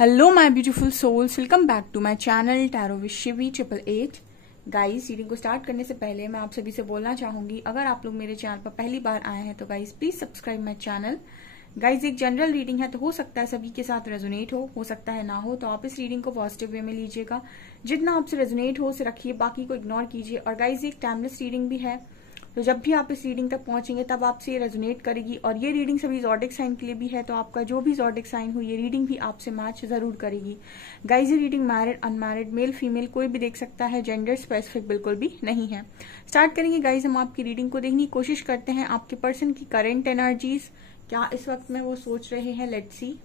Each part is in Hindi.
Hello my beautiful souls, welcome back to my channel tarot with Shivi 888। Guys, reading को स्टार्ट करने से पहले मैं आप सभी से बोलना चाहूंगी, अगर आप लोग मेरे चैनल पर पहली बार आए हैं तो guys please subscribe my channel. Guys, एक जनरल रीडिंग है तो हो सकता है सभी के साथ रेजोनेट हो सकता है ना हो, तो आप इस रीडिंग को पॉजिटिव वे में लीजिएगा। जितना आपसे रेजोनेट हो उसे रखिए, बाकी को इग्नोर कीजिए। और गाइस, एक टाइमलेस रीडिंग भी है, तो जब भी आप इस रीडिंग तक पहुंचेंगे तब आपसे रेजोनेट करेगी। और ये रीडिंग सभी ज़ोडिक साइन के लिए भी है, तो आपका जो भी ज़ोडिक साइन हो ये रीडिंग भी आपसे मैच जरूर करेगी। गाइस, ये reading married, unmarried, male female कोई भी देख सकता है, जेंडर स्पेसिफिक बिल्कुल भी नहीं है। स्टार्ट करेंगे गाइस, हम आपकी रीडिंग को देखने की कोशिश करते हैं। आपके पर्सन की करेंट एनर्जीज क्या इस वक्त में वो सोच रहे हैं, लेट्स सी।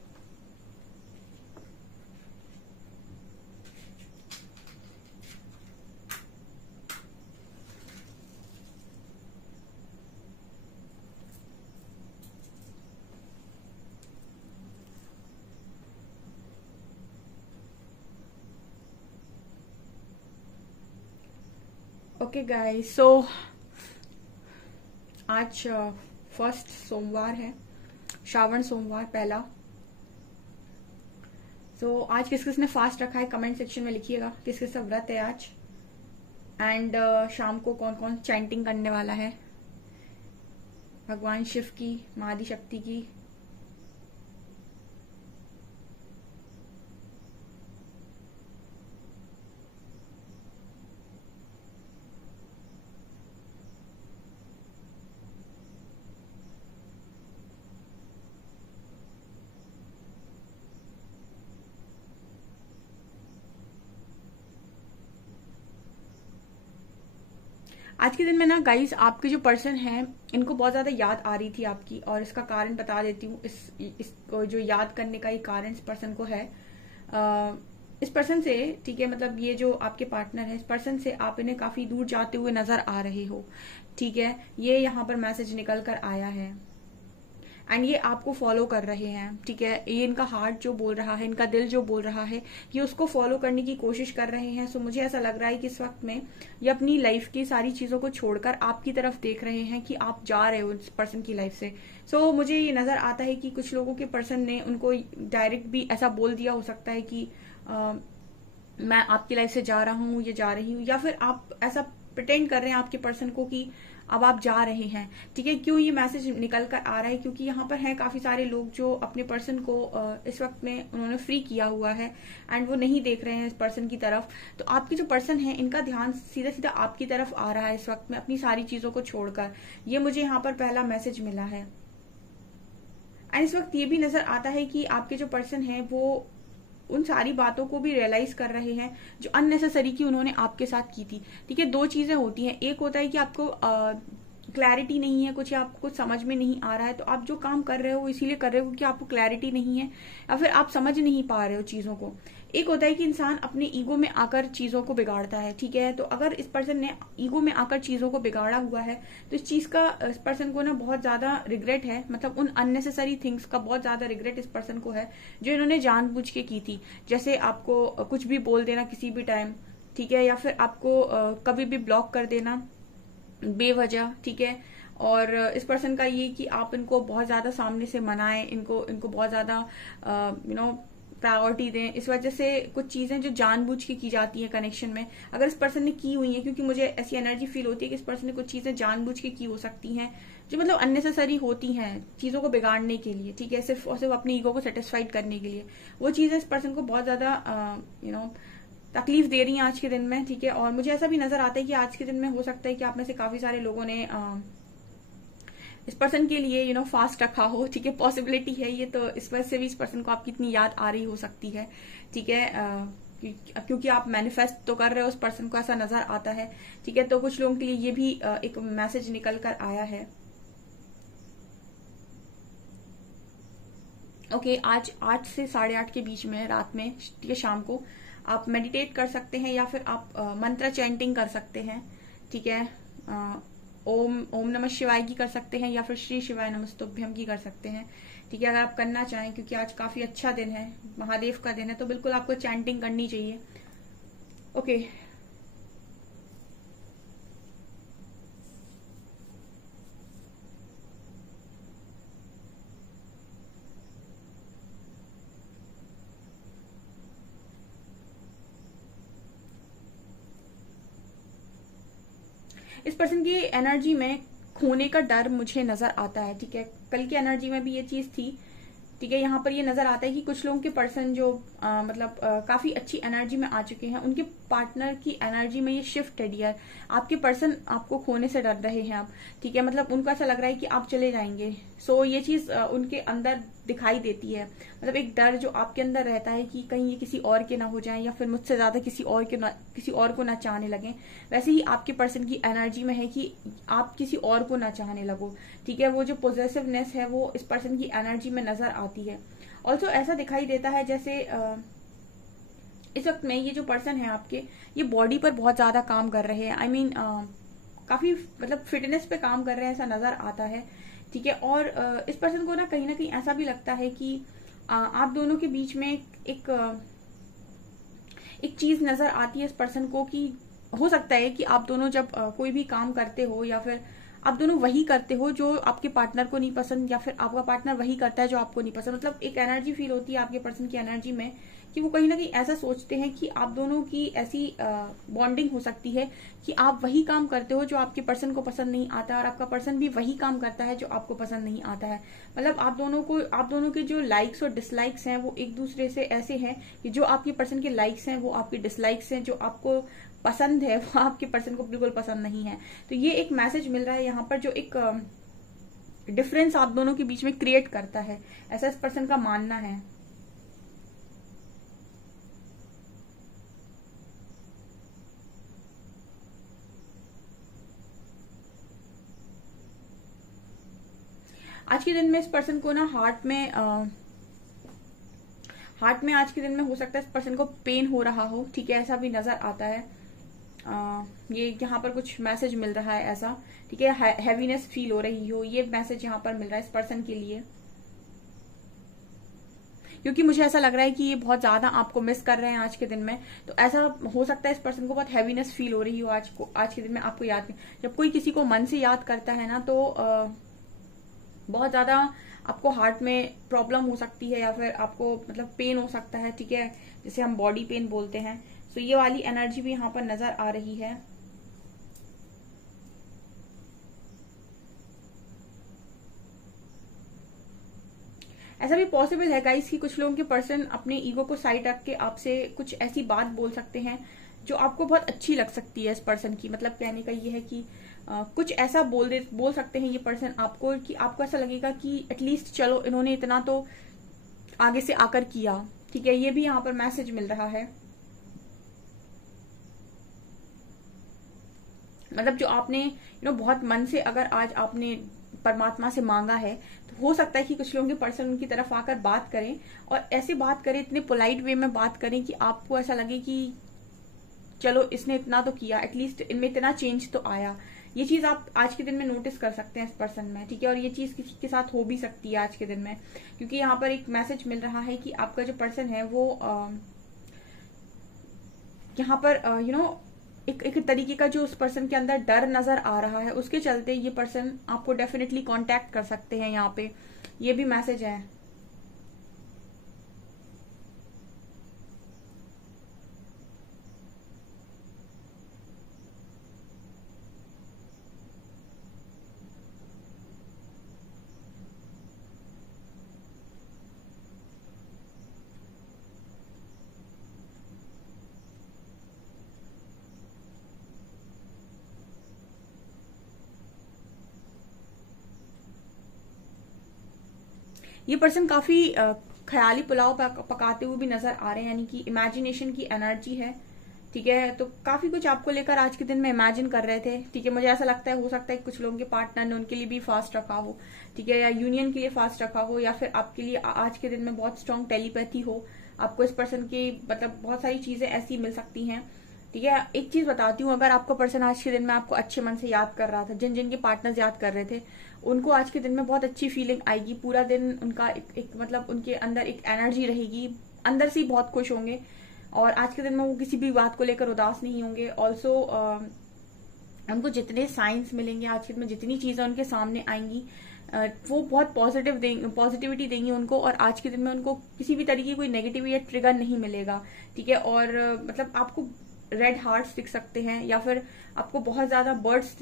ओके गाइस, सो आज फर्स्ट सोमवार है, श्रावण सोमवार पहला। सो आज किस किस ने फास्ट रखा है कमेंट सेक्शन में लिखिएगा, किस किस का व्रत है आज। एंड शाम को कौन कौन चैंटिंग करने वाला है भगवान शिव की, माँ आदि शक्ति की। आज के दिन में ना गाइस, आपके जो पर्सन हैं इनको बहुत ज्यादा याद आ रही थी आपकी, और इसका कारण बता देती हूँ। इसको जो याद करने का ये कारण इस पर्सन को है, इस पर्सन से, ठीक है, मतलब ये जो आपके पार्टनर है, इस पर्सन से आप इन्हें काफी दूर जाते हुए नजर आ रहे हो, ठीक है। ये यहाँ पर मैसेज निकल कर आया है एंड ये आपको फॉलो कर रहे हैं, ठीक है। ये इनका हार्ट जो बोल रहा है, इनका दिल जो बोल रहा है, ये उसको फॉलो करने की कोशिश कर रहे हैं। सो मुझे ऐसा लग रहा है कि इस वक्त में ये अपनी लाइफ की सारी चीजों को छोड़कर आपकी तरफ देख रहे हैं कि आप जा रहे हो इस पर्सन की लाइफ से। सो मुझे ये नजर आता है कि कुछ लोगों के पर्सन ने उनको डायरेक्ट भी ऐसा बोल दिया हो सकता है कि मैं आपकी लाइफ से जा रहा हूँ, ये जा रही हूँ, या फिर आप ऐसा प्रिटेंड कर रहे हैं आपके पर्सन को कि अब आप जा रहे हैं, ठीक है। क्यों ये मैसेज निकल कर आ रहा है? क्योंकि यहाँ पर हैं काफी सारे लोग जो अपने पर्सन को इस वक्त में उन्होंने फ्री किया हुआ है एंड वो नहीं देख रहे हैं इस पर्सन की तरफ। तो आपके जो पर्सन है इनका ध्यान सीधा सीधा आपकी तरफ आ रहा है इस वक्त में, अपनी सारी चीजों को छोड़कर। ये मुझे यहाँ पर पहला मैसेज मिला है। एंड इस वक्त ये भी नजर आता है कि आपके जो पर्सन है वो उन सारी बातों को भी रियलाइज कर रहे हैं जो अननेसेसरी की उन्होंने आपके साथ की थी, ठीक है। दो चीजें होती हैं, एक होता है कि आपको क्लैरिटी नहीं है कुछ, या आपको समझ में नहीं आ रहा है, तो आप जो काम कर रहे हो इसीलिए कर रहे हो कि आपको क्लैरिटी नहीं है या फिर आप समझ नहीं पा रहे हो चीजों को। एक होता है कि इंसान अपने ईगो में आकर चीजों को बिगाड़ता है, ठीक है। तो अगर इस पर्सन ने ईगो में आकर चीजों को बिगाड़ा हुआ है तो इस चीज का इस पर्सन को ना बहुत ज्यादा रिग्रेट है, मतलब उन अननेसेसरी थिंग्स का बहुत ज्यादा रिग्रेट इस पर्सन को है जो इन्होंने जानबूझ के की थी। जैसे आपको कुछ भी बोल देना किसी भी टाइम, ठीक है, या फिर आपको कभी भी ब्लॉक कर देना बेवजह, ठीक है। और इस पर्सन का ये कि आप इनको बहुत ज्यादा सामने से मनाएं, इनको बहुत ज्यादा प्रायोरिटी दें। इस वजह से कुछ चीजें जो जानबूझ के की जाती है कनेक्शन में, अगर इस पर्सन ने की हुई है, क्योंकि मुझे ऐसी एनर्जी फील होती है कि इस पर्सन ने कुछ चीजें जानबूझ के की हो सकती हैं जो मतलब अननेसेसरी होती हैं चीजों को बिगाड़ने के लिए, ठीक है, सिर्फ और सिर्फ अपने ईगो को सेटिस्फाइड करने के लिए। वो चीजें इस पर्सन को बहुत ज्यादा तकलीफ दे रही हैं आज के दिन में, ठीक है। और मुझे ऐसा भी नजर आता है कि आज के दिन में हो सकता है कि आप में से काफी सारे लोगों ने इस पर्सन के लिए फास्ट रखा हो, ठीक है, पॉसिबिलिटी है ये। तो इस वजह से भी इस पर्सन को आपकी इतनी याद आ रही हो सकती है, ठीक है, क्योंकि आप मैनिफेस्ट तो कर रहे हो उस पर्सन को, ऐसा नजर आता है, ठीक है। तो कुछ लोगों के लिए ये भी एक मैसेज निकल कर आया है। ओके, आज 8 से 8:30 के बीच में रात में, ठीक है, शाम को आप मेडिटेट कर सकते हैं या फिर आप मंत्र चैंटिंग कर सकते हैं, ठीक है। ओम ओम नमः शिवाय की कर सकते हैं या फिर श्री शिवाय नमस्तुभ्यम की कर सकते हैं, ठीक है, अगर आप करना चाहें, क्योंकि आज काफी अच्छा दिन है, महादेव का दिन है, तो बिल्कुल आपको चैंटिंग करनी चाहिए। ओके, इस पर्सन की एनर्जी में खोने का डर मुझे नजर आता है, ठीक है। कल की एनर्जी में भी ये चीज थी, ठीक है। यहाँ पर ये नजर आता है कि कुछ लोगों के पर्सन जो काफी अच्छी एनर्जी में आ चुके हैं, उनके पार्टनर की एनर्जी में ये शिफ्ट है डियर। आपके पर्सन आपको खोने से डर रहे हैं अब, ठीक है। मतलब उनको ऐसा लग रहा है कि आप चले जाएंगे। सो ये चीज उनके अंदर दिखाई देती है। मतलब एक डर जो आपके अंदर रहता है कि कहीं ये किसी और के ना हो जाए, या फिर मुझसे ज्यादा किसी और को ना चाहने लगे। वैसे ही आपके पर्सन की एनर्जी में है कि आप किसी और को ना चाहने लगो, ठीक है। वो जो पॉजिटिवनेस है वो इस पर्सन की एनर्जी में नजर आती है। ऑल्सो ऐसा दिखाई देता है जैसे इस वक्त में ये जो पर्सन है आपके, ये बॉडी पर बहुत ज्यादा काम कर रहे हैं। आई मीन काफी मतलब फिटनेस पे काम कर रहे हैं, ऐसा नजर आता है, ठीक है। और इस पर्सन को ना कहीं ऐसा भी लगता है कि आप दोनों के बीच में एक चीज नजर आती है इस पर्सन को कि हो सकता है कि आप दोनों जब कोई भी काम करते हो, या फिर आप दोनों वही करते हो जो आपके पार्टनर को नहीं पसंद, या फिर आपका पार्टनर वही करता है जो आपको नहीं पसंद। मतलब एक एनर्जी फील होती है आपके पर्सन की एनर्जी में कि वो कहीं ना कहीं ऐसा सोचते हैं कि आप दोनों की ऐसी बॉन्डिंग हो सकती है कि आप वही काम करते हो जो आपके पर्सन को पसंद नहीं आता, और आपका पर्सन भी वही काम करता है जो आपको पसंद नहीं आता है। मतलब आप दोनों के जो लाइक्स और डिसलाइक्स हैं वो एक दूसरे से ऐसे हैं कि जो आपके पर्सन के लाइक्स हैं वो आपके डिसलाइक्स हैं, जो आपको पसंद है वो आपके पर्सन को बिल्कुल पसंद नहीं है। तो ये एक मैसेज मिल रहा है यहाँ पर जो एक डिफरेंस आप दोनों के बीच में क्रिएट करता है, ऐसा इस पर्सन का मानना है। आज के दिन में इस पर्सन को ना हार्ट में आज के दिन में हो सकता है इस पर्सन को पेन हो रहा हो, ठीक है। ऐसा भी नजर आता है। ये यहाँ पर कुछ मैसेज मिल रहा है ऐसा, ठीक है। हैवीनेस फील हो रही हो, ये मैसेज यहाँ पर मिल रहा है इस पर्सन के लिए, क्योंकि मुझे ऐसा लग रहा है कि ये बहुत ज्यादा आपको मिस कर रहे हैं आज के दिन में। तो ऐसा हो सकता है इस पर्सन को बहुत हैवीनेस फील हो रही हो आज के दिन में आपको याद। जब कोई किसी को मन से याद करता है ना, तो बहुत ज्यादा आपको हार्ट में प्रॉब्लम हो सकती है, या फिर आपको मतलब पेन हो सकता है, ठीक है, जिसे हम बॉडी पेन बोलते हैं। तो ये वाली एनर्जी भी यहाँ पर नजर आ रही है। ऐसा भी पॉसिबल है गाइस कि कुछ लोगों के पर्सन अपने ईगो को साइड रख के आपसे कुछ ऐसी बात बोल सकते हैं जो आपको बहुत अच्छी लग सकती है इस पर्सन की। मतलब कहने का ये है कि कुछ ऐसा बोल सकते हैं ये पर्सन आपको कि आपको ऐसा लगेगा कि एटलीस्ट चलो इन्होंने इतना तो आगे से आकर किया, ठीक है। ये भी यहाँ पर मैसेज मिल रहा है। मतलब जो आपने बहुत मन से अगर आज आपने परमात्मा से मांगा है, तो हो सकता है कि कुछ लोगों के पर्सन उनकी तरफ आकर बात करें, और ऐसे बात करें, इतने पोलाइट वे में बात करें कि आपको ऐसा लगे कि चलो इसने इतना तो किया, एटलीस्ट इनमें इतना चेंज तो आया। ये चीज आप आज के दिन में नोटिस कर सकते हैं इस पर्सन में, ठीक है। और ये चीज किसी के साथ हो भी सकती है आज के दिन में, क्योंकि यहाँ पर एक मैसेज मिल रहा है कि आपका जो पर्सन है वो यहाँ पर एक तरीके का जो उस पर्सन के अंदर डर नजर आ रहा है, उसके चलते ये पर्सन आपको डेफिनेटली कांटेक्ट कर सकते हैं। यहाँ पे ये भी मैसेज है। ये पर्सन काफी ख्याली पुलाव पकाते हुए भी नजर आ रहे हैं, यानी कि इमेजिनेशन की एनर्जी है, ठीक है। तो काफी कुछ आपको लेकर आज के दिन में इमेजिन कर रहे थे, ठीक है। मुझे ऐसा लगता है हो सकता है कुछ लोगों के पार्टनर ने उनके लिए भी फास्ट रखा हो, ठीक है, या यूनियन के लिए फास्ट रखा हो, या फिर आपके लिए आज के दिन में बहुत स्ट्रांग टेलीपैथी हो। आपको इस पर्सन की मतलब बहुत सारी चीजें ऐसी मिल सकती हैं, ठीक है। एक चीज बताती हूँ, अगर आपका पर्सन आज के दिन में आपको अच्छे मन से याद कर रहा था, जिन के पार्टनर्स याद कर रहे थे, उनको आज के दिन में बहुत अच्छी फीलिंग आएगी। पूरा दिन उनका एक मतलब उनके अंदर एक एनर्जी रहेगी, अंदर से ही बहुत खुश होंगे, और आज के दिन में वो किसी भी बात को लेकर उदास नहीं होंगे। ऑल्सो उनको जितने साइंस मिलेंगे आज के दिन में, जितनी चीजें उनके सामने आएंगी, वो बहुत पॉजिटिविटी देंगी उनको, और आज के दिन में उनको किसी भी तरीके की कोई नेगेटिव या ट्रिगर नहीं मिलेगा, ठीक है। और मतलब आपको रेड हार्ट्स दिख सकते हैं, या फिर आपको बहुत ज्यादा बर्ड्स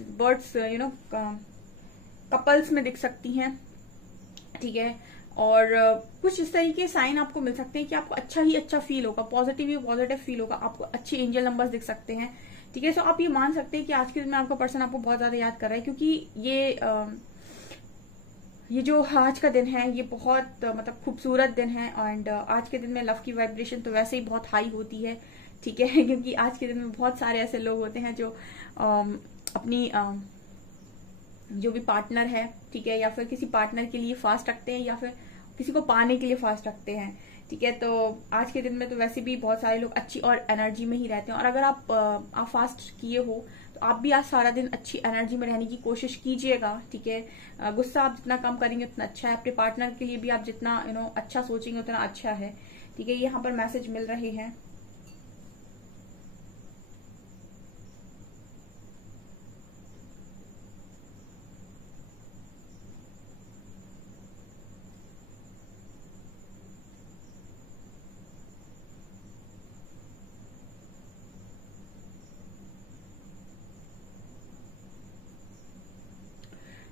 कपल्स में दिख सकती हैं, ठीक है। और कुछ इस तरीके साइन आपको मिल सकते हैं कि आपको अच्छा ही अच्छा फील होगा, पॉजिटिव ही पॉजिटिव फील होगा, आपको अच्छे एंजल नंबर्स दिख सकते हैं, ठीक है। सो आप ये मान सकते हैं कि आज के दिन में आपका पर्सन आपको बहुत ज्यादा याद कर रहा है, क्योंकि ये जो आज का दिन है ये बहुत मतलब खूबसूरत दिन है। एंड आज के दिन में लव की वाइब्रेशन तो वैसे ही बहुत हाई होती है, ठीक है, क्योंकि आज के दिन में बहुत सारे ऐसे लोग होते हैं जो अपनी जो भी पार्टनर है, ठीक है, या फिर किसी पार्टनर के लिए फास्ट रखते हैं, या फिर किसी को पाने के लिए फास्ट रखते हैं, ठीक है। तो आज के दिन में तो वैसे भी बहुत सारे लोग अच्छी और एनर्जी में ही रहते हैं। और अगर आप फास्ट किए हो तो आप भी आज सारा दिन अच्छी एनर्जी में रहने की कोशिश कीजिएगा, ठीक है। गुस्सा आप जितना कम करेंगे उतना अच्छा है, अपने पार्टनर के लिए भी आप जितना अच्छा सोचेंगे उतना अच्छा है, ठीक है। यहाँ पर मैसेज मिल रहे हैं।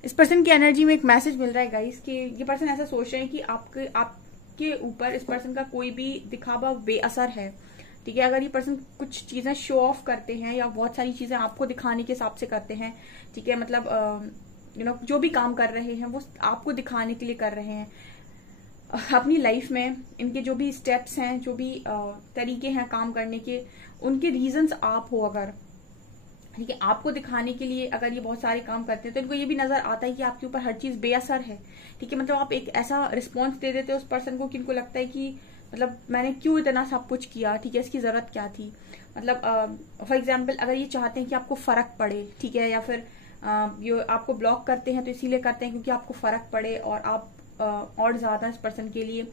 इस पर्सन की एनर्जी में एक मैसेज मिल रहा है गाइस कि ये पर्सन ऐसा सोच रहे हैं कि आपके ऊपर इस पर्सन का कोई भी दिखावा बेअसर है, ठीक है। अगर ये पर्सन कुछ चीजें शो ऑफ करते हैं या बहुत सारी चीजें आपको दिखाने के हिसाब से करते हैं, ठीक है, मतलब जो भी काम कर रहे हैं वो आपको दिखाने के लिए कर रहे हैं अपनी लाइफ में। इनके जो भी स्टेप्स हैं, जो भी तरीके हैं काम करने के, उनके रीजंस आप हो अगर, ठीक है, आपको दिखाने के लिए अगर ये बहुत सारे काम करते हैं तो इनको ये भी नजर आता है कि आपके ऊपर हर चीज बेअसर है, ठीक है। मतलब आप एक ऐसा रिस्पॉन्स दे देते हो उस पर्सन को कि इनको लगता है कि मतलब मैंने क्यों इतना सब कुछ किया, ठीक है, इसकी जरूरत क्या थी। मतलब फॉर एग्जाम्पल अगर ये चाहते हैं कि आपको फर्क पड़े, ठीक है, या फिर ये आपको ब्लॉक करते हैं तो इसीलिए करते हैं क्योंकि आपको फर्क पड़े और आप और ज्यादा इस पर्सन के लिए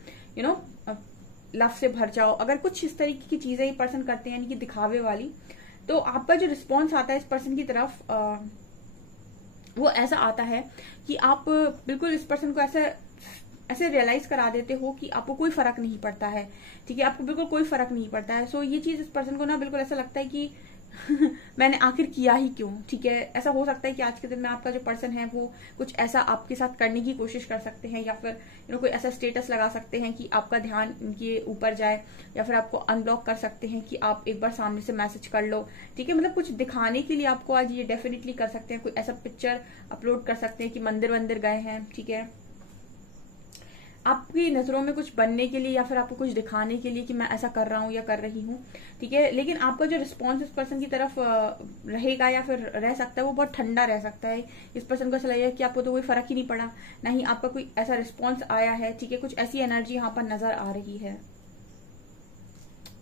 लव से भर जाओ। अगर कुछ इस तरीके की चीजें ये पर्सन करते हैं यानी कि दिखावे वाली, तो आपका जो रिस्पॉन्स आता है इस पर्सन की तरफ वो ऐसा आता है कि आप बिल्कुल इस पर्सन को ऐसे रियलाइज करा देते हो कि आपको कोई फर्क नहीं पड़ता है, ठीक है, आपको बिल्कुल कोई फर्क नहीं पड़ता है। सो ये चीज इस पर्सन को ना बिल्कुल ऐसा लगता है कि मैंने आखिर किया ही क्यों, ठीक है। ऐसा हो सकता है कि आज के दिन में आपका जो पर्सन है वो कुछ ऐसा आपके साथ करने की कोशिश कर सकते हैं, या फिर कोई ऐसा स्टेटस लगा सकते हैं कि आपका ध्यान इनके ऊपर जाए, या फिर आपको अनब्लॉक कर सकते हैं कि आप एक बार सामने से मैसेज कर लो, ठीक है। मतलब कुछ दिखाने के लिए आपको आज ये डेफिनेटली कर सकते हैं, कोई ऐसा पिक्चर अपलोड कर सकते हैं कि मंदिर वंदिर गए हैं, ठीक है, आपकी नजरों में कुछ बनने के लिए या फिर आपको कुछ दिखाने के लिए कि मैं ऐसा कर रहा हूं या कर रही हूं, ठीक है। लेकिन आपका जो रिस्पॉन्स इस पर्सन की तरफ रहेगा या फिर रह सकता है वो बहुत ठंडा रह सकता है। इस पर्सन को ऐसा लगेगा कि आपको तो कोई फर्क ही नहीं पड़ा, ना ही आपका कोई ऐसा रिस्पॉन्स आया है, ठीक है। कुछ ऐसी एनर्जी यहाँ पर नजर आ रही है।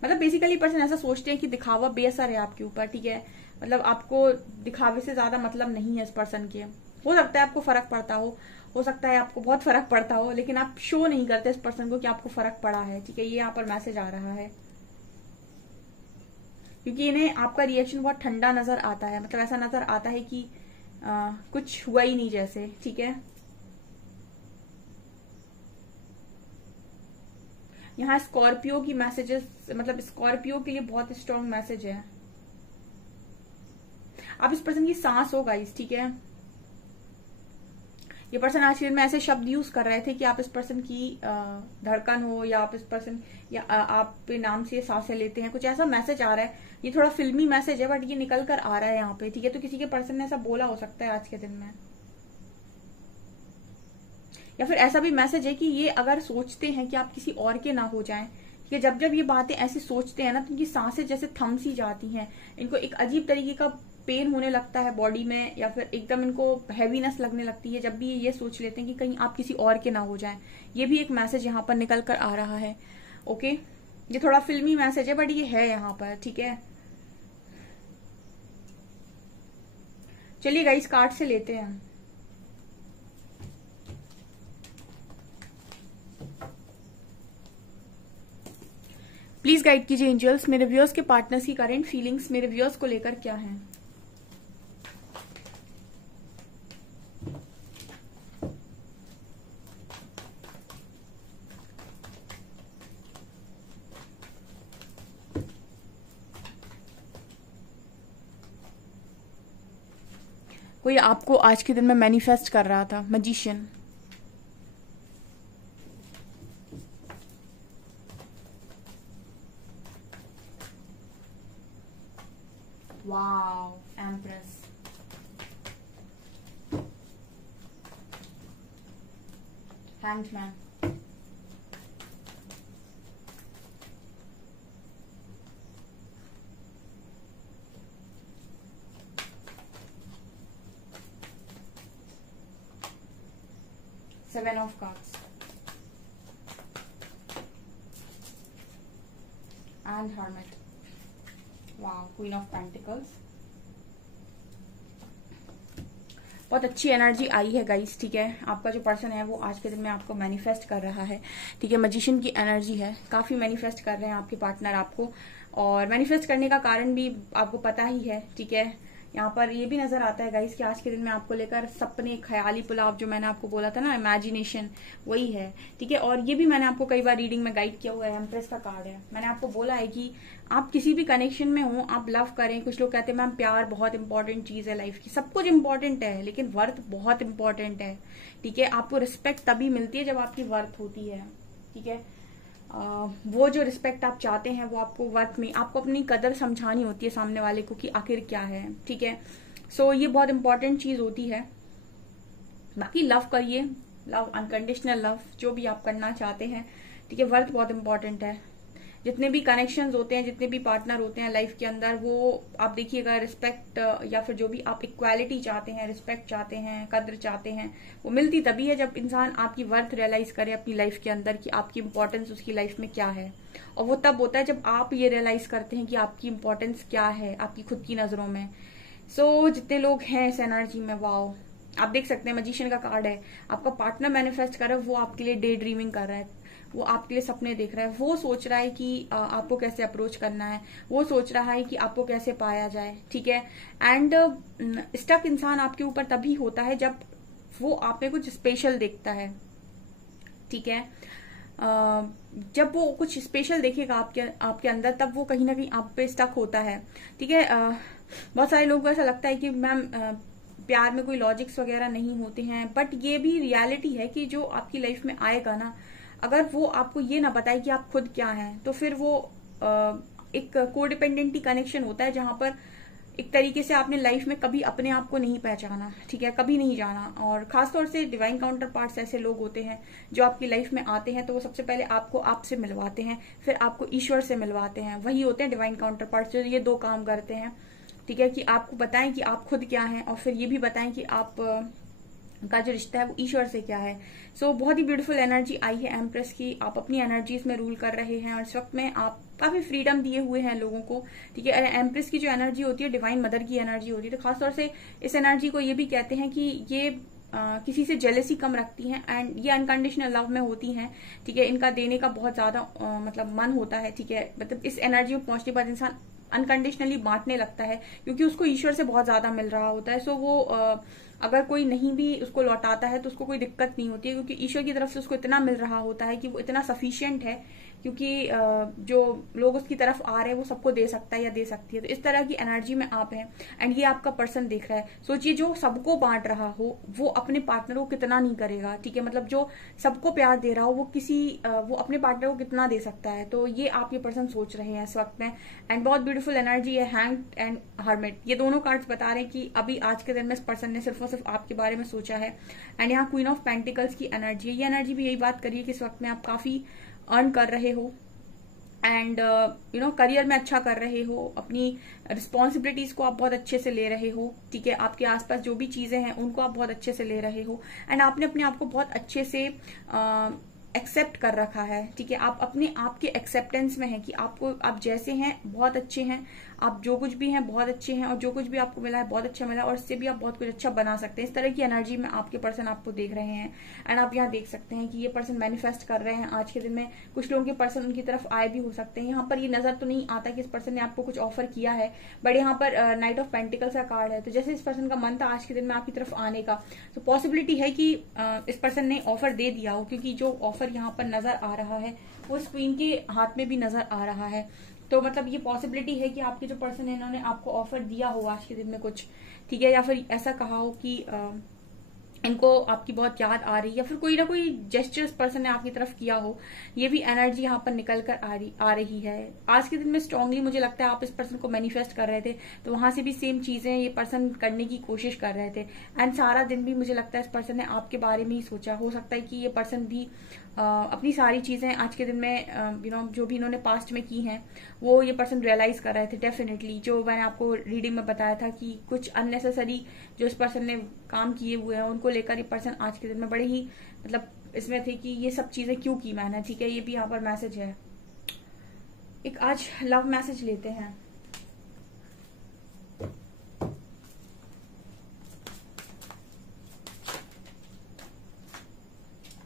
मतलब बेसिकली पर्सन ऐसा सोचते हैं कि दिखावा बेअसर है आपके ऊपर, ठीक है। मतलब आपको दिखावे से ज्यादा मतलब नहीं है इस पर्सन के। हो सकता है आपको फर्क पड़ता हो सकता है आपको बहुत फर्क पड़ता हो, लेकिन आप शो नहीं करते इस पर्सन को कि आपको फर्क पड़ा है, ठीक है। ये यहाँ पर मैसेज आ रहा है क्योंकि इन्हें आपका रिएक्शन बहुत ठंडा नजर आता है। मतलब ऐसा नजर आता है कि कुछ हुआ ही नहीं जैसे, ठीक है। यहाँ स्कॉर्पियो की मैसेजेस, मतलब स्कॉर्पियो के लिए बहुत स्ट्रॉन्ग मैसेज है। आप इस पर्सन की सांस हो गाइस, ठीक है। ये पर्सन आज में ऐसे शब्द यूज कर रहे थे कि आप इस पर्सन की धड़कन हो, या आप इस पर्सन या आप नाम से सांसें लेते हैं, कुछ ऐसा मैसेज आ रहा है। ये थोड़ा फिल्मी मैसेज है बट ये निकल कर आ रहा है यहाँ पे, ठीक है। तो किसी के पर्सन ने ऐसा बोला हो सकता है आज के दिन में, या फिर ऐसा भी मैसेज है कि ये अगर सोचते हैं कि आप किसी और के ना हो जाएं, ठीक है, जब जब ये बातें ऐसी सोचते हैं ना तो इनकी सांसें जैसे थम सी जाती हैं, इनको एक अजीब तरीके का पेन होने लगता है बॉडी में, या फिर एकदम इनको हैवीनेस लगने लगती है जब भी ये सोच लेते हैं कि कहीं आप किसी और के ना हो जाएं। ये भी एक मैसेज यहाँ पर निकल कर आ रहा है। ओके, ये थोड़ा फिल्मी मैसेज है बट ये है यहाँ पर, ठीक है। चलिए गाइस कार्ड से लेते हैं। प्लीज गाइड कीजिए एंजल्स, मेरे व्यूअर्स के पार्टनर्स की करंट फीलिंग्स मेरे व्यूअर्स को लेकर क्या है। कोई आपको आज के दिन में मैनिफेस्ट कर रहा था, magician. Wow, empress, hanged man, seven of cards and hermit. Wow, queen of pentacles. बहुत अच्छी एनर्जी आई है गाइस, ठीक है। आपका जो पर्सन है वो आज के दिन में आपको मैनिफेस्ट कर रहा है, ठीक है। मैजिशियन की एनर्जी है, काफी मैनिफेस्ट कर रहे हैं आपके पार्टनर आपको, और मैनिफेस्ट करने का कारण भी आपको पता ही है, ठीक है। यहाँ पर ये भी नजर आता है गाइस कि आज के दिन में आपको लेकर सपने, ख्याली पुलाव, जो मैंने आपको बोला था ना, इमेजिनेशन, वही है, ठीक है। और ये भी मैंने आपको कई बार रीडिंग में गाइड किया हुआ है, एम्प्रेस का कार्ड है। मैंने आपको बोला है कि आप किसी भी कनेक्शन में हो, आप लव करें। कुछ लोग कहते हैं मैम प्यार बहुत इंपॉर्टेंट चीज है लाइफ की, सब कुछ इंपॉर्टेंट है, लेकिन वर्थ बहुत इंपॉर्टेंट है, ठीक है। आपको रिस्पेक्ट तभी मिलती है जब आपकी वर्थ होती है, ठीक है। वो जो रिस्पेक्ट आप चाहते हैं वो आपको वर्थ में, आपको अपनी कदर समझानी होती है सामने वाले को कि आखिर क्या है, ठीक है। सो ये बहुत इंपॉर्टेंट चीज होती है। बाकी लव करिए, लव, अनकंडीशनल लव, जो भी आप करना चाहते हैं, ठीक है। वर्थ बहुत इंपॉर्टेंट है। जितने भी कनेक्शंस होते हैं, जितने भी पार्टनर होते हैं लाइफ के अंदर, वो आप देखिएगा रिस्पेक्ट, या फिर जो भी आप इक्वालिटी चाहते हैं, रिस्पेक्ट चाहते हैं, कद्र चाहते हैं, वो मिलती तभी है जब इंसान आपकी वर्थ रियलाइज करे अपनी लाइफ के अंदर कि आपकी इंपॉर्टेंस उसकी लाइफ में क्या है। और वो तब होता है जब आप ये रियलाइज करते हैं कि आपकी इंपॉर्टेंस क्या है आपकी खुद की नजरों में। सो जितने लोग हैं इस एनर्जी में, वाओ, आप देख सकते हैं मैजिशियन का कार्ड है। आपका पार्टनर मैनिफेस्ट कर रहा है, वो आपके लिए डे ड्रीमिंग कर रहा है, वो आपके लिए सपने देख रहा है, वो सोच रहा है कि आपको कैसे अप्रोच करना है, वो सोच रहा है कि आपको कैसे पाया जाए, ठीक है। एंड स्टक इंसान आपके ऊपर तभी होता है जब वो आप में कुछ स्पेशल देखता है, ठीक है। जब वो कुछ स्पेशल देखेगा आपके अंदर, तब वो कहीं ना कहीं आप पे स्टक होता है, ठीक है। बहुत सारे लोगों को ऐसा लगता है कि मैम प्यार में कोई लॉजिक्स वगैरह नहीं होते हैं, बट ये भी रियलिटी है कि जो आपकी लाइफ में आएगा ना, अगर वो आपको ये ना बताए कि आप खुद क्या हैं, तो फिर वो एक कोडिपेंडेंटी कनेक्शन होता है, जहां पर एक तरीके से आपने लाइफ में कभी अपने आप को नहीं पहचाना, ठीक है, कभी नहीं जाना। और खासतौर से डिवाइन काउंटर पार्ट्स ऐसे लोग होते हैं जो आपकी लाइफ में आते हैं, तो वो सबसे पहले आपको आपसे मिलवाते हैं, फिर आपको ईश्वर से मिलवाते हैं। वही होते हैं डिवाइन काउंटर पार्ट्स, जो ये दो काम करते हैं, ठीक है, कि आपको बताएं कि आप खुद क्या हैं, और फिर ये भी बताएं कि आप का जो रिश्ता है वो ईश्वर से क्या है। सो बहुत ही ब्यूटीफुल एनर्जी आई है एम्प्रेस की। आप अपनी एनर्जीज में रूल कर रहे हैं, और इस वक्त में आप काफी फ्रीडम दिए हुए हैं लोगों को, ठीक है। एम्प्रेस की जो एनर्जी होती है डिवाइन मदर की एनर्जी होती है, तो खासतौर से इस एनर्जी को ये भी कहते हैं कि ये किसी से जेलसी कम रखती हैं, एंड ये अनकंडीशनल लव में होती हैं, ठीक है। इनका देने का बहुत ज्यादा मतलब मन होता है, ठीक है। मतलब इस एनर्जी में पहुंचने के बाद इंसान अनकंडीशनली बांटने लगता है, क्योंकि उसको ईश्वर से बहुत ज्यादा मिल रहा होता है। सो वो अगर कोई नहीं भी उसको लौटाता है तो उसको कोई दिक्कत नहीं होती है, क्योंकि ईश्वर की तरफ से उसको इतना मिल रहा होता है कि वो इतना सफिशिएंट है, क्योंकि जो लोग उसकी तरफ आ रहे हैं वो सबको दे सकता है या दे सकती है। तो इस तरह की एनर्जी में आप हैं, एंड ये आपका पर्सन देख रहा है। सोचिए जो सबको बांट रहा हो वो अपने पार्टनर को कितना नहीं करेगा, ठीक है। मतलब जो सबको प्यार दे रहा हो वो अपने पार्टनर को कितना दे सकता है। तो ये आप ये पर्सन सोच रहे हैं इस वक्त में, एंड बहुत ब्यूटीफुल एनर्जी है। हैंग्ड एंड हर्मिट, ये दोनों कार्ड्स बता रहे हैं कि अभी आज के दिन में इस पर्सन ने सिर्फ और सिर्फ आपके बारे में सोचा है। एंड यहाँ क्वीन ऑफ पेंटिकल्स की एनर्जी है। ये एनर्जी भी यही बात करिए कि इस वक्त में आप काफी अर्न कर रहे हो, एंड करियर में अच्छा कर रहे हो, अपनी रिस्पॉन्सिबिलिटीज को आप बहुत अच्छे से ले रहे हो, ठीक है। आपके आसपास जो भी चीजें हैं उनको आप बहुत अच्छे से ले रहे हो, एंड आपने अपने आप को बहुत अच्छे से एक्सेप्ट कर रखा है, ठीक है। आप अपने आप के एक्सेप्टेंस में हैं कि आप जैसे हैं बहुत अच्छे हैं, आप जो कुछ भी हैं बहुत अच्छे हैं, और जो कुछ भी आपको मिला है बहुत अच्छा मिला है, और इससे भी आप बहुत कुछ अच्छा बना सकते हैं। इस तरह की एनर्जी में आपके पर्सन आपको देख रहे हैं, एंड आप यहाँ देख सकते हैं कि ये पर्सन मैनिफेस्ट कर रहे हैं आज के दिन में। कुछ लोगों के पर्सन उनकी तरफ आए भी हो सकते हैं। यहाँ पर ये नजर तो नहीं आता कि इस पर्सन ने आपको कुछ ऑफर किया है, बट यहाँ पर नाइट ऑफ पेंटिकल्स का कार्ड है। तो जैसे इस पर्सन का मन था आज के दिन में आपकी तरफ आने का, तो पॉसिबिलिटी है कि इस पर्सन ने ऑफर दे दिया हो, क्योंकि जो ऑफर ऑफर यहाँ पर नजर आ रहा है वो स्क्रीन के हाथ में भी नजर आ रहा है। तो मतलब ये पॉसिबिलिटी है कि आपके जो पर्सन है इन्होंने आपको ऑफर दिया हो आज के दिन में कुछ, ठीक है, या फिर ऐसा कहा हो कि इनको आपकी बहुत याद आ रही है, या फिर कोई ना कोई जेस्चर्स पर्सन ने आपकी तरफ किया हो। ये भी एनर्जी यहाँ पर निकल कर आ रही है। आज के दिन में स्ट्रांगली मुझे लगता है आप इस पर्सन को मैनिफेस्ट कर रहे थे, तो वहां से भी सेम चीजें ये पर्सन करने की कोशिश कर रहे थे। एंड सारा दिन भी मुझे लगता है इस पर्सन ने आपके बारे में ही सोचा। हो सकता है कि ये पर्सन भी अपनी सारी चीजें आज के दिन में जो भी इन्होंने पास्ट में की हैं वो ये पर्सन रियलाइज कर रहे थे डेफिनेटली। जो मैंने आपको रीडिंग में बताया था कि कुछ अननेसेसरी जो इस पर्सन ने काम किए हुए हैं उनको लेकर ये पर्सन आज के दिन में बड़े ही मतलब इसमें थे कि ये सब चीजें क्यों की मैंने, ठीक है। ये भी यहाँ पर मैसेज है। एक आज लव मैसेज लेते हैं।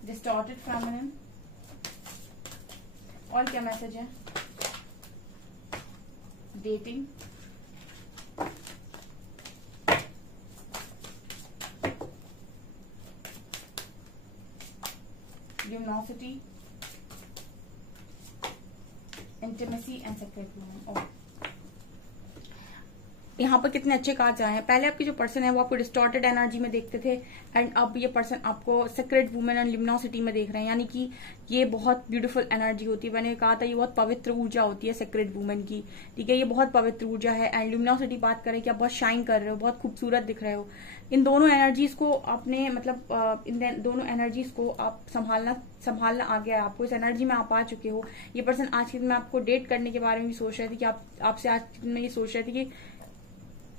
डिस्टॉर्टेड फेमिनिन, और क्या मैसेज है? Dating, luminosity, intimacy and secret woman. यहाँ पर कितने अच्छे कार्ड्स आए हैं। पहले आपके जो पर्सन है वो आपको डिस्टॉर्टेड एनर्जी में देखते थे, एंड अब ये पर्सन आपको सेक्रेट वुमेन एंड लिमिनोसिटी में देख रहे हैं। यानी कि ये बहुत ब्यूटीफुल एनर्जी होती है। मैंने कहा था ये बहुत पवित्र ऊर्जा होती है सेक्रेट वुमेन की, ठीक है। ये बहुत पवित्र ऊर्जा है। एंड लिमिनोसिटी बात करें कि आप बहुत शाइन कर रहे हो, बहुत खूबसूरत दिख रहे हो। इन दोनों एनर्जीज को आपने मतलब इन दोनों एनर्जीज को आप संभालना आ गया है आपको। इस एनर्जी में आप आ चुके हो। ये पर्सन आज के दिन में आपको डेट करने के बारे में भी सोच रहे थे कि आपसे आज के दिन में ये सोच रहे थे कि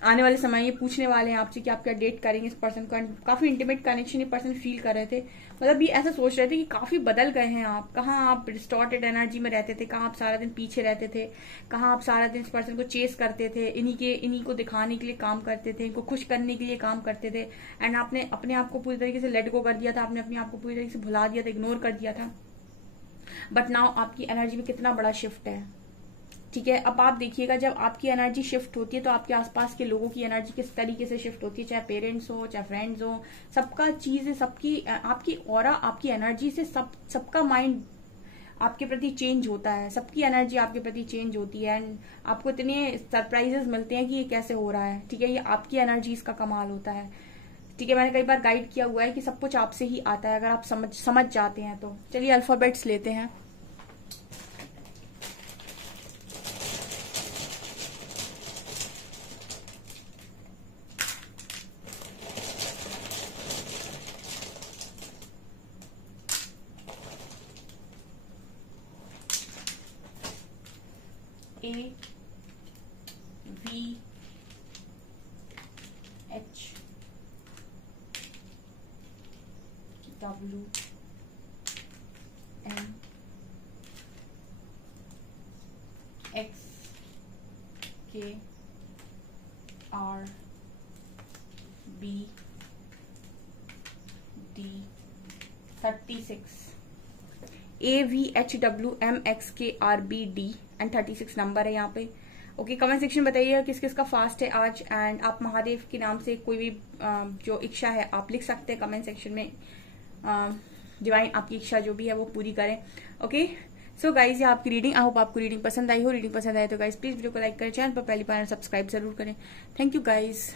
आने वाले समय ये पूछने वाले हैं आपसे कि आप क्या डेट करेंगे इस पर्सन को। काफी इंटीमेट कनेक्शन ये पर्सन फील कर रहे थे। मतलब ये ऐसा सोच रहे थे कि काफी बदल गए हैं आप। कहाँ आप डिस्टॉर्टेड एनर्जी में रहते थे, कहाँ आप सारा दिन पीछे रहते थे, कहाँ आप सारा दिन इस पर्सन को चेस करते थे, इन्हीं को दिखाने के लिए काम करते थे, इनको खुश करने के लिए काम करते थे। एंड आपने अपने आप को पूरी तरीके से लेट गो कर दिया था, आपने अपने आप को पूरी तरीके से भुला दिया था, इग्नोर कर दिया था। बट नाउ आपकी एनर्जी में कितना बड़ा शिफ्ट है, ठीक है। अब आप देखिएगा जब आपकी एनर्जी शिफ्ट होती है तो आपके आसपास के लोगों की एनर्जी किस तरीके से शिफ्ट होती है, चाहे पेरेंट्स हो चाहे फ्रेंड्स हो, सबका चीज सबकी आपकी ऑरा आपकी एनर्जी से सबका माइंड आपके प्रति चेंज होता है, सबकी एनर्जी आपके प्रति चेंज होती है। एंड आपको इतने सरप्राइजेस मिलते हैं कि ये कैसे हो रहा है, ठीक है। ये आपकी एनर्जीज का कमाल होता है, ठीक है। मैंने कई बार गाइड किया हुआ है कि सब कुछ आपसे ही आता है अगर आप समझ जाते हैं तो। चलिए अल्फाबेट्स लेते हैं। A V H W M X K R B D 36 AVHWMXKRBD and 36 number है यहाँ पे। ओके, कमेंट सेक्शन बताइएगा किस किस का फास्ट है आज। एंड आप महादेव के नाम से कोई भी जो इच्छा है आप लिख सकते हैं कमेंट सेक्शन में। डिवाइन आपकी इच्छा जो भी है वो पूरी करें। ओके सो गाइज ये आपकी रीडिंग। आई होप आपको रीडिंग पसंद आई हो। रीडिंग पसंद आए तो गाइज प्लीज वीडियो को लाइक करें, चैनल पर पहली बार सब्सक्राइब जरूर करें। Thank you guys.